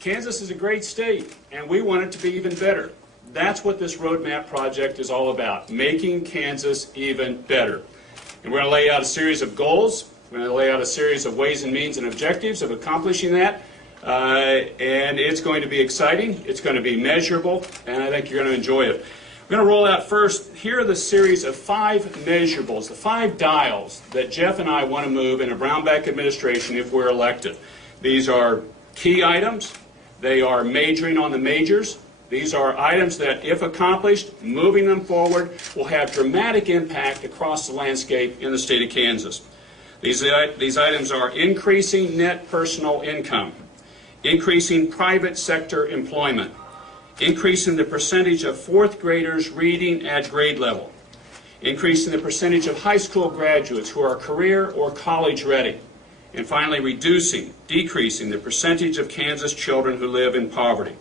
Kansas is a great state, and we want it to be even better. That's what this roadmap project is all about, making Kansas even better. And we're going to lay out a series of goals. We're going to lay out a series of ways and means and objectives of accomplishing that. And it's going to be exciting, it's going to be measurable, and I think you're going to enjoy it. We're going to roll out first, here are the series of 5 measurables, the 5 dials that Jeff and I want to move in a Brownback administration if we're elected. These are key items. They are majoring on the majors. These are items that, if accomplished, moving them forward, will have dramatic impact across the landscape in the state of Kansas. These items are increasing net personal income, increasing private sector employment, increasing the percentage of 4th graders reading at grade level, increasing the percentage of high school graduates who are career or college ready, and finally decreasing the percentage of Kansas children who live in poverty.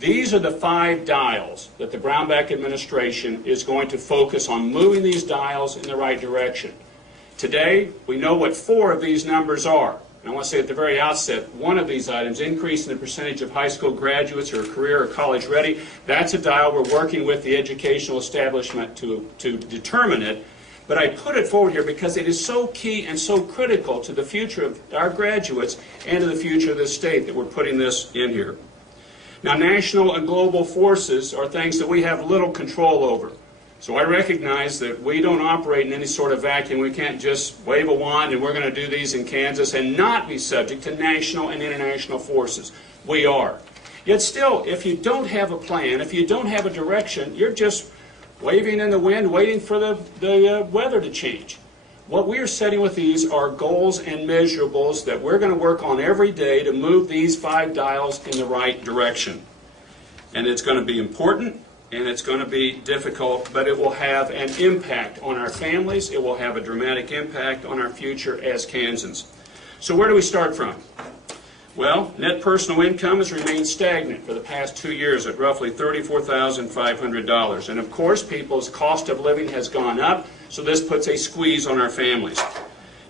These are the 5 dials that the Brownback administration is going to focus on, moving these dials in the right direction. Today, we know what 4 of these numbers are. And I want to say at the very outset, one of these items, increasing the percentage of high school graduates who are career or college ready, that's a dial we're working with the educational establishment to determine it. But I put it forward here because it is so key and so critical to the future of our graduates and to the future of this state that we're putting this in here. Now, national and global forces are things that we have little control over. So I recognize that we don't operate in any sort of vacuum. We can't just wave a wand and we're going to do these in Kansas and not be subject to national and international forces. We are. Yet still, if you don't have a plan, if you don't have a direction, you're just waving in the wind, waiting for the weather to change. What we are setting with these are goals and measurables that we're going to work on every day to move these 5 dials in the right direction. And it's going to be important. And it's going to be difficult, but it will have an impact on our families. It will have a dramatic impact on our future as Kansans. So where do we start from? Well, net personal income has remained stagnant for the past 2 years at roughly $34,500. And of course, people's cost of living has gone up, so this puts a squeeze on our families.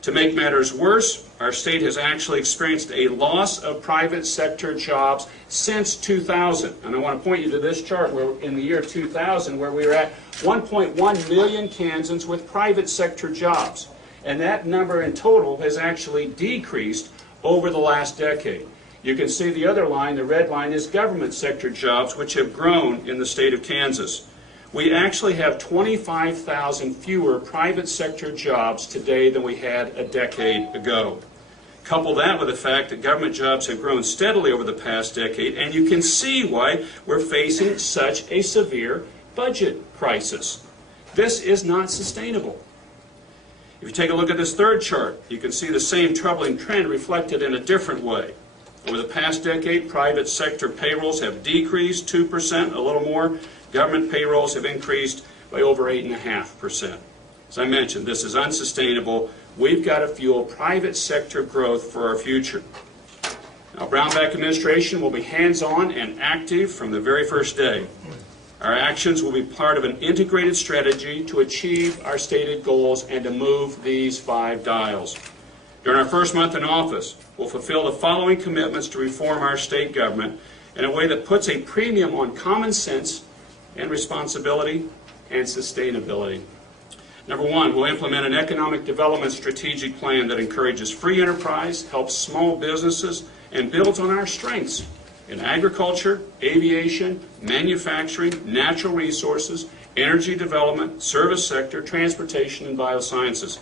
To make matters worse, our state has actually experienced a loss of private sector jobs since 2000. And I want to point you to this chart where in the year 2000 where we were at 1.1 million Kansans with private sector jobs. And that number in total has actually decreased over the last decade. You can see the other line, the red line, is government sector jobs, which have grown in the state of Kansas. We actually have 25,000 fewer private sector jobs today than we had a decade ago. Couple that with the fact that government jobs have grown steadily over the past decade, and you can see why we're facing such a severe budget crisis. This is not sustainable. If you take a look at this third chart, you can see the same troubling trend reflected in a different way. Over the past decade, private sector payrolls have decreased 2%, a little more. Government payrolls have increased by over 8.5%. As I mentioned, this is unsustainable. We've got to fuel private sector growth for our future. Now, Brownback administration will be hands-on and active from the very first day. Our actions will be part of an integrated strategy to achieve our stated goals and to move these 5 dials. During our first month in office, we'll fulfill the following commitments to reform our state government in a way that puts a premium on common sense and responsibility and sustainability. Number 1, we'll implement an economic development strategic plan that encourages free enterprise, helps small businesses, and builds on our strengths in agriculture, aviation, manufacturing, natural resources, energy development, service sector, transportation, and biosciences.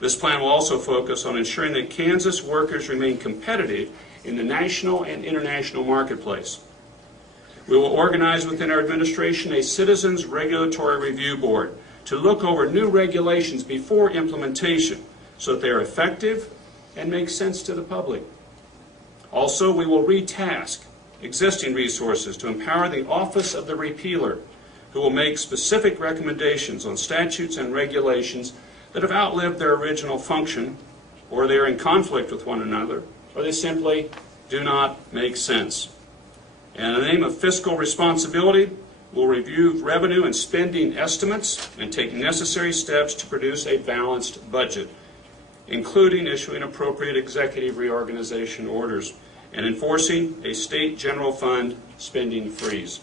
This plan will also focus on ensuring that Kansas workers remain competitive in the national and international marketplace. We will organize within our administration a Citizens Regulatory Review Board to look over new regulations before implementation so that they are effective and make sense to the public. Also, we will retask existing resources to empower the Office of the Repealer, who will make specific recommendations on statutes and regulations that have outlived their original function, or they are in conflict with one another, or they simply do not make sense. And in the name of fiscal responsibility, we'll review revenue and spending estimates and take necessary steps to produce a balanced budget, including issuing appropriate executive reorganization orders. and enforcing a state general fund spending freeze.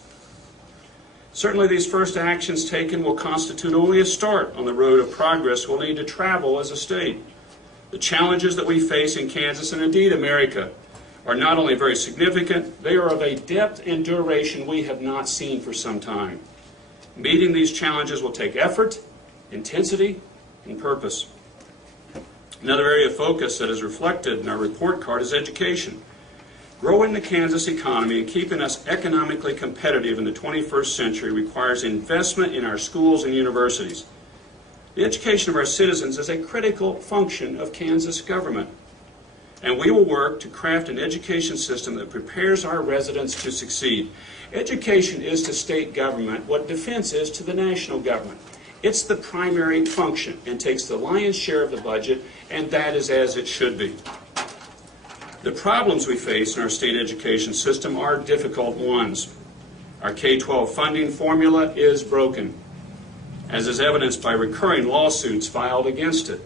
Certainly these first actions taken will constitute only a start on the road of progress we'll need to travel as a state. The challenges that we face in Kansas, and indeed America, are not only very significant, they are of a depth and duration we have not seen for some time. Meeting these challenges will take effort, intensity, and purpose. Another area of focus that is reflected in our report card is education. Growing the Kansas economy and keeping us economically competitive in the 21st century requires investment in our schools and universities. The education of our citizens is a critical function of Kansas government, and we will work to craft an education system that prepares our residents to succeed. Education is to state government what defense is to the national government. It's the primary function and takes the lion's share of the budget, and that is as it should be. The problems we face in our state education system are difficult ones. Our K-12 funding formula is broken, as is evidenced by recurring lawsuits filed against it.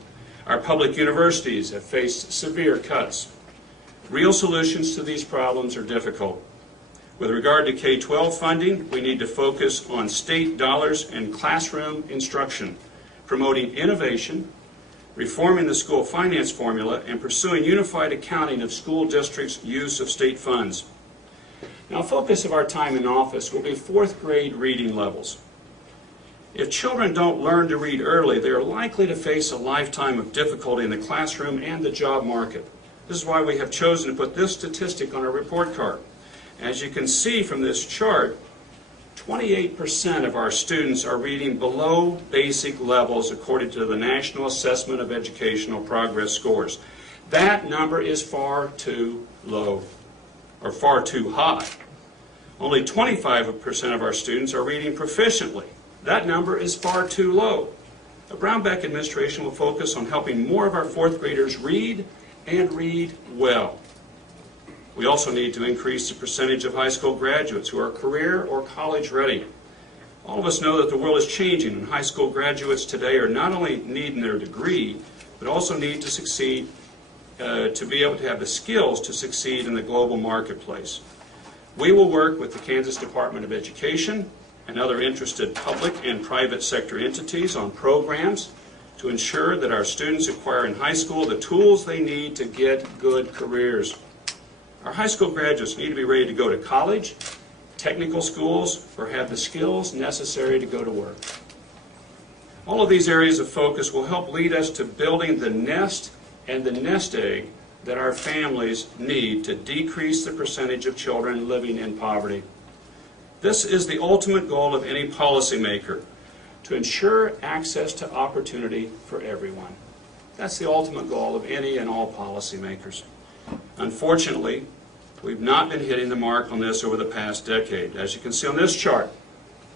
Our public universities have faced severe cuts. Real solutions to these problems are difficult. With regard to K-12 funding, we need to focus on state dollars and classroom instruction, promoting innovation, reforming the school finance formula, and pursuing unified accounting of school districts' use of state funds. Now, focus of our time in office will be fourth grade reading levels. If children don't learn to read early, they are likely to face a lifetime of difficulty in the classroom and the job market. This is why we have chosen to put this statistic on our report card. As you can see from this chart, 28% of our students are reading below basic levels according to the National Assessment of Educational Progress scores. That number is far too low, or far too high. Only 25% of our students are reading proficiently. That number is far too low. The Brownback administration will focus on helping more of our fourth graders read and read well. We also need to increase the percentage of high school graduates who are career or college ready. All of us know that the world is changing, and high school graduates today are not only needing their degree, but also need to succeed, to be able to have the skills to succeed in the global marketplace. We will work with the Kansas Department of Education and other interested public and private sector entities on programs to ensure that our students acquire in high school the tools they need to get good careers. Our high school graduates need to be ready to go to college, technical schools, or have the skills necessary to go to work. All of these areas of focus will help lead us to building the nest and the nest egg that our families need to decrease the percentage of children living in poverty. This is the ultimate goal of any policymaker, to ensure access to opportunity for everyone. That's the ultimate goal of any and all policymakers. Unfortunately, we've not been hitting the mark on this over the past decade. As you can see on this chart,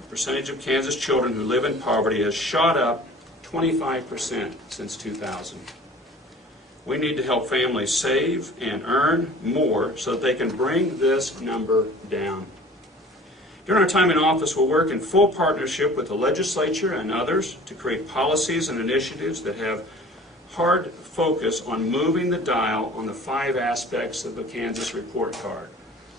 the percentage of Kansas children who live in poverty has shot up 25% since 2000. We need to help families save and earn more so that they can bring this number down. During our time in office, we'll work in full partnership with the legislature and others to create policies and initiatives that have hard focus on moving the dial on the 5 aspects of the Kansas report card.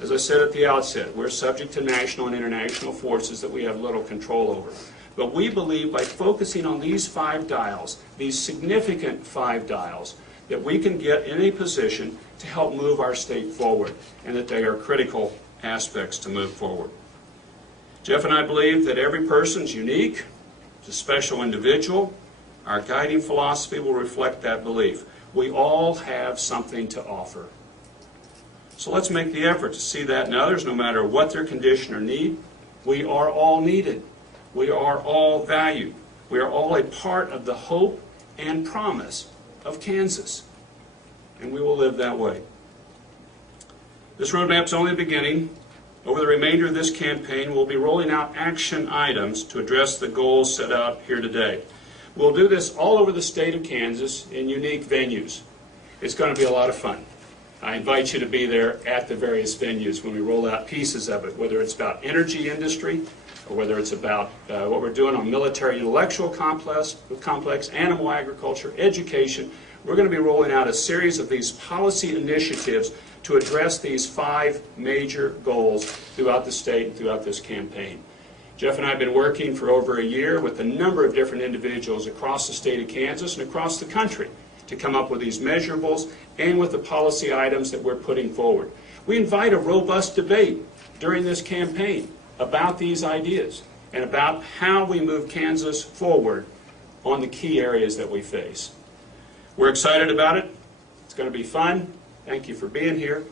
As I said at the outset, we're subject to national and international forces that we have little control over. But we believe by focusing on these 5 dials, these significant 5 dials, that we can get in a position to help move our state forward, and that they are critical aspects to move forward. Jeff and I believe that every person's unique, is a special individual. Our guiding philosophy will reflect that belief. We all have something to offer. So let's make the effort to see that in others, no matter what their condition or need. We are all needed. We are all valued. We are all a part of the hope and promise of Kansas. And we will live that way. This roadmap is only the beginning. Over the remainder of this campaign, we'll be rolling out action items to address the goals set out here today. We'll do this all over the state of Kansas in unique venues. It's going to be a lot of fun. I invite you to be there at the various venues when we roll out pieces of it, whether it's about energy industry or whether it's about what we're doing on military intellectual complex, animal agriculture, education. We're going to be rolling out a series of these policy initiatives to address these 5 major goals throughout the state and throughout this campaign. Jeff and I have been working for over a year with a number of different individuals across the state of Kansas and across the country to come up with these measurables and with the policy items that we're putting forward. We invite a robust debate during this campaign about these ideas and about how we move Kansas forward on the key areas that we face. We're excited about it. It's going to be fun. Thank you for being here.